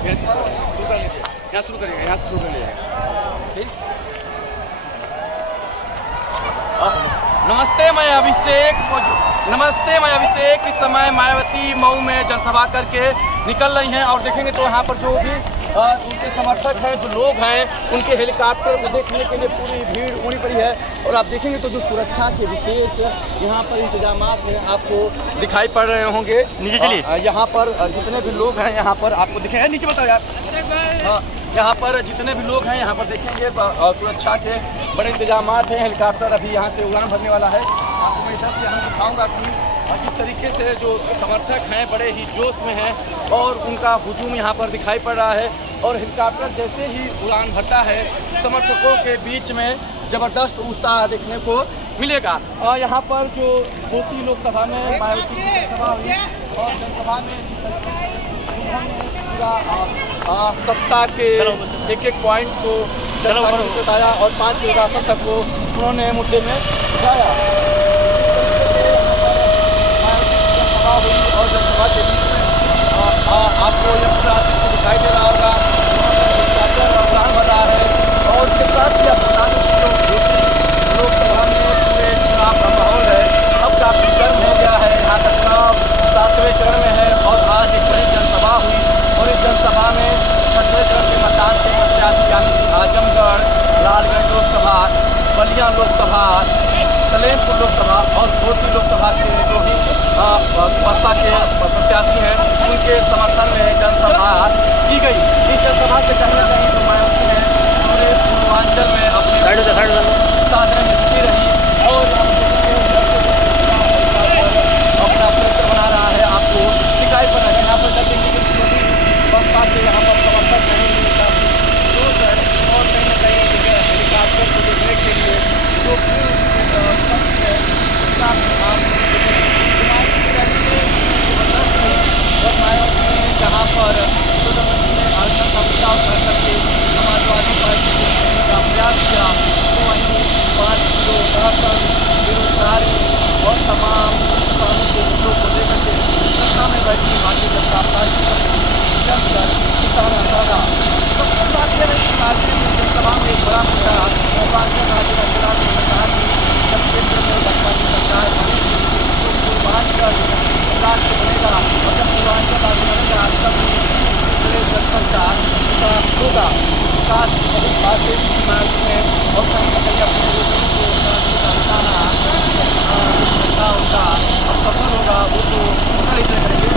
शुरू कर लीजिए, यहाँ शुरू करिएगा, यहाँ शुरू कर लीजिएगा। ठीक। नमस्ते, मैं अभिषेक। इस समय मायावती मऊ में जनसभा करके निकल रही हैं और देखेंगे तो यहाँ पर जो भी उनके समर्थक हैं, जो लोग हैं, उनके हेलीकॉप्टर को देखने के लिए पूरी भीड़ उमड़ी पड़ी है। और आप देखेंगे तो जो सुरक्षा के विशेष यहाँ पर इंतजाम हैं आपको दिखाई पड़ रहे होंगे। नीचे चलिए। यहाँ पर जितने भी लोग हैं यहाँ पर आपको दिखेंगे, नीचे बताओ यार। हाँ, यहाँ पर जितने भी लोग हैं यहाँ पर देखेंगे सुरक्षा के बड़े इंतजाम हैं। हेलीकॉप्टर अभी यहाँ से उड़ान भरने वाला है। आपको मैं इधर से यहाँ दिखाऊँगा कि इस तरीके से जो समर्थक हैं बड़े ही जोश में हैं और उनका हुजूम यहाँ पर दिखाई पड़ रहा है। और हेलीकॉप्टर जैसे ही उड़ान भरता है समर्थकों के बीच में ज़बरदस्त उत्साह देखने को मिलेगा। और यहाँ पर जो घोसी लोकसभा में मायावती की जनसभा हुई और जनसभा में पूरा सत्ता के एक पॉइंट को बताया और 5 विकासन तक को उन्होंने मुद्दे में उठाया। हुई और जनसभा के बीच में आपको ये पूरा दृश्य दिखाई दे रहा होगा। उड़ान भर रहा है और उसके साथ ही आप बता दें कि लोकसभा में पूरे चुनाव का माहौल है। अब काफ़ी गर्म हो गया है। यहाँ का चुनाव 7वें चरण में है और आज एक बड़ी जनसभा हुई और इस जनसभा में 6वें चरण के मतदान के प्रत्याशी यानी आजमगढ़, लालगंज लोकसभा, बलिया लोकसभा, सलेमपुर लोकसभा और घोसी लोकसभा के जो भी बसपा के प्रत्याशी हैं उनके समर्थन में जनसभा की गई। इस जनसभा से कहीं ना कहीं जो मायावती है पूरे पूर्वांचल में अपने साधन में जुटी रही और अपना परिसर बना रहा है। आपको दिखाई पड़ रहा है यहाँ पर देखेंगे कि जो भी बसपा के यहाँ पर समर्थक नहीं काफ़ी जोश है और कहीं ना कहीं हेलीकॉप्टर को देखने के लिए जो और मायावती ने जहाँ पर प्रधानमंत्री ने आरक्षण का मुद्दा उठा करके समाजवादी पार्टी को जीतने का प्रयास किया तो वहीं 5 किलो राशन, बेरोजगारी और तमाम किसानों के मुद्दों को लेकर के सत्ता में बैठी भारतीय जनता पार्टी पर जमकर किसान आंदोलन। सबसे बात यह है कि राज्य में जनसभा में एक बड़ा मुद्दा राज्य का चुनाव में कहा कि जब केंद्र में बसपा की सरकार बनेगी तो पूर्वांचल राज्य बनेगा और जब पूर्वांचल राज्य बनेगा तब जनसंचार होगा। विकास की सभी बातें मायावती में और कहीं ना कहीं अपने लोगों को बताना उनका अब सफल होगा वो तो पता नहीं करेंगे।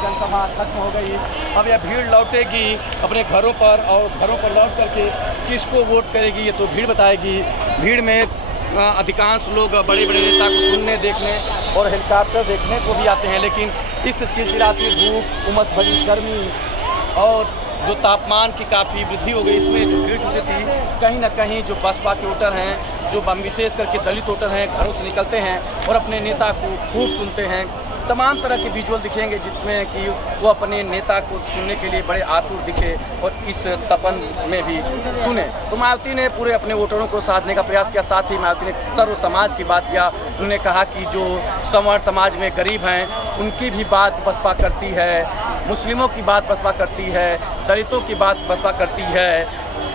जनसभा खत्म हो गई। अब यह भीड़ लौटेगी अपने घरों पर और घरों पर लौट करके किसको वोट करेगी ये तो भीड़ बताएगी। भीड़ में अधिकांश लोग बड़े बड़े नेता को सुनने, देखने और हेलीकॉप्टर देखने को भी आते हैं। लेकिन इस चिलचिलाती धूप, उमस भरी गर्मी और जो तापमान की काफ़ी वृद्धि हो गई इसमें जो भीड़ जुटी थी कहीं ना कहीं जो बसपा के वोटर हैं, जो विशेष करके दलित वोटर हैं, घरों से निकलते हैं और अपने नेता को खूब सुनते हैं। तमाम तरह के विजुअल दिखेंगे जिसमें कि वो अपने नेता को सुनने के लिए बड़े आतुर दिखे और इस तपन में भी सुने। तो मायावती ने पूरे अपने वोटरों को साधने का प्रयास किया। साथ ही मायावती ने सर्व समाज की बात किया। उन्होंने कहा कि जो संवर्ण समाज में गरीब हैं उनकी भी बात बसपा करती है, मुस्लिमों की बात बसपा करती है, दलितों की बात बसपा करती है,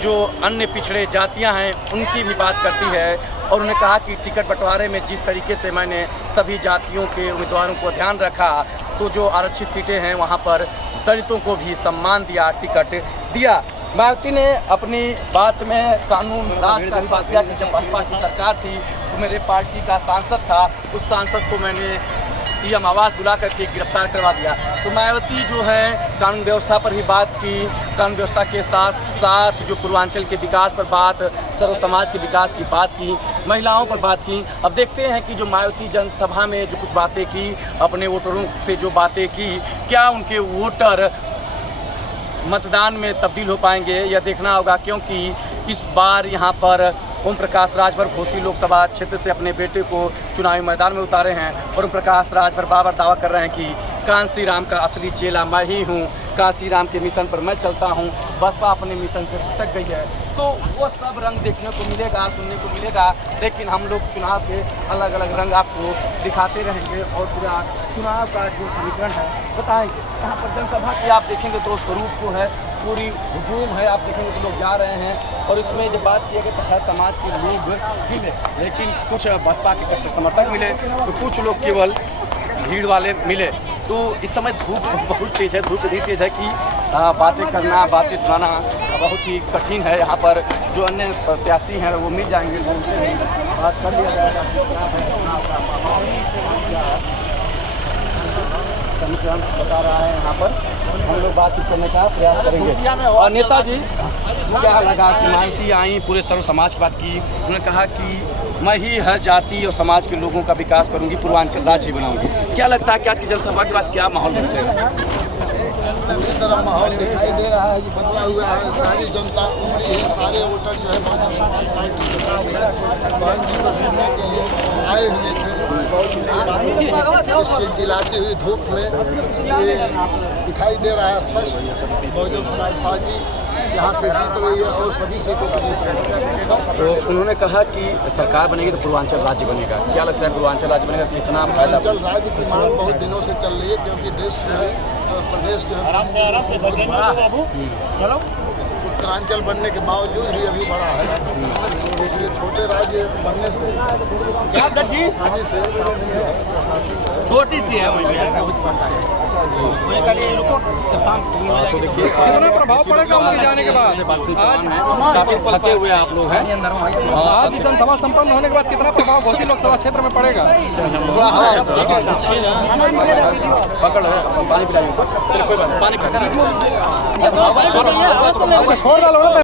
जो अन्य पिछड़े जातियां हैं उनकी भी बात करती है। और उन्होंने कहा कि टिकट बंटवारे में जिस तरीके से मैंने सभी जातियों के उम्मीदवारों को ध्यान रखा तो जो आरक्षित सीटें हैं वहां पर दलितों को भी सम्मान दिया, टिकट दिया। मायावती ने अपनी बात में कानून राज का बात किया कि जब बसपा की सरकार थी तो मेरे पार्टी का सांसद था, उस सांसद को मैंने सीएम आवास बुला करके गिरफ्तार करवा दिया। तो मायावती जो है कानून व्यवस्था पर ही बात की, कानून व्यवस्था के साथ साथ जो पूर्वांचल के विकास पर बात, सर्व समाज के विकास की बात की, महिलाओं पर बात की। अब देखते हैं कि जो मायावती जनसभा में जो कुछ बातें की, अपने वोटरों से जो बातें की, क्या उनके वोटर मतदान में तब्दील हो पाएंगे, यह देखना होगा। क्योंकि इस बार यहाँ पर ओम प्रकाश राजभर घोसी लोकसभा क्षेत्र से अपने बेटे को चुनावी मैदान में उतारे हैं और ओम प्रकाश राजभर बार दावा कर रहे हैं कि कांसी राम का असली चेला मैं ही हूँ, कांसी राम के मिशन पर मैं चलता हूँ, बसपा अपने मिशन से भटक गई है। तो वो सब रंग देखने को मिलेगा, सुनने को मिलेगा, लेकिन हम लोग चुनाव के अलग अलग रंग आपको दिखाते रहेंगे और पूरा चुनाव का जो समीकरण है बताएंगे। यहाँ पर जनसभा की आप देखेंगे तो स्वरूप जो है पूरी हुजूम है, आप देखेंगे तो लोग जा रहे हैं। और इसमें जब बात किया गया तो हर समाज के लोग मिले, लेकिन कुछ बसपा के कट्टर समर्थक मिले, तो कुछ लोग केवल भीड़ वाले मिले। तो इस समय धूप बहुत तेज़ है, धूप इतनी तेज़ है कि बातें करना, बातें सुनाना बहुत ही कठिन है। यहाँ पर जो अन्य प्रत्याशी हैं वो मिल जाएंगे, तो उनसे भी बात कर लिया जाएगा। समीकरण बता रहा है, यहाँ पर हम लोग बातचीत करने का प्रयास करेंगे। और नेताजी क्या लगा कि मायावती आई, पूरे सर्व समाज की बात की, उन्होंने कहा कि मैं ही हर जाति और समाज के लोगों का विकास करूंगी, पूर्वांचल राज्य बनाऊंगी। क्या लगता है कि आज की जनसभा के बाद क्या माहौल बदलेगा? पूरी तरह माहौल दिखाई दे रहा है कि बदला हुआ है। सारी जनता उमड़ी है, सारे वोटर जो है बहुजन समाज पार्टी के साथ बहन जी को सुनने के लिए आए हुए थे। इस चिलचिलाती हुई धूप में ये दिखाई दे रहा है स्पष्ट, बहुजन समाज पार्टी यहाँ से जीत रही है और सभी सीटों पर जीत रही है। तो उन्होंने कहा कि सरकार बनेगी तो पूर्वांचल राज्य बनेगा। क्या लगता है पूर्वांचल राज्य बनेगा, कितना फायदा? पूर्वांचल राज्य की मांग बहुत दिनों से चल रही है, क्योंकि देश जो है प्रदेश जो है बहुत बड़ा है। उत्तरांचल बनने के बावजूद भी अभी बड़ा है, इसलिए छोटे राज्य बनने से आसानी से शासन जो है प्रशासन छोटी सी है बहुत बड़ा है। तो देखिए कितना प्रभाव पड़ेगा उनके जाने के बाद। आज काफी थके हुए आप लोग हैं। आज जनसभा संपन्न होने के बाद कितना प्रभाव घोसी लोकसभा क्षेत्र में पड़ेगा? पकड़ है, पानी पिलाइए। चलो कोई बात, पानी छोड़ डालो ना।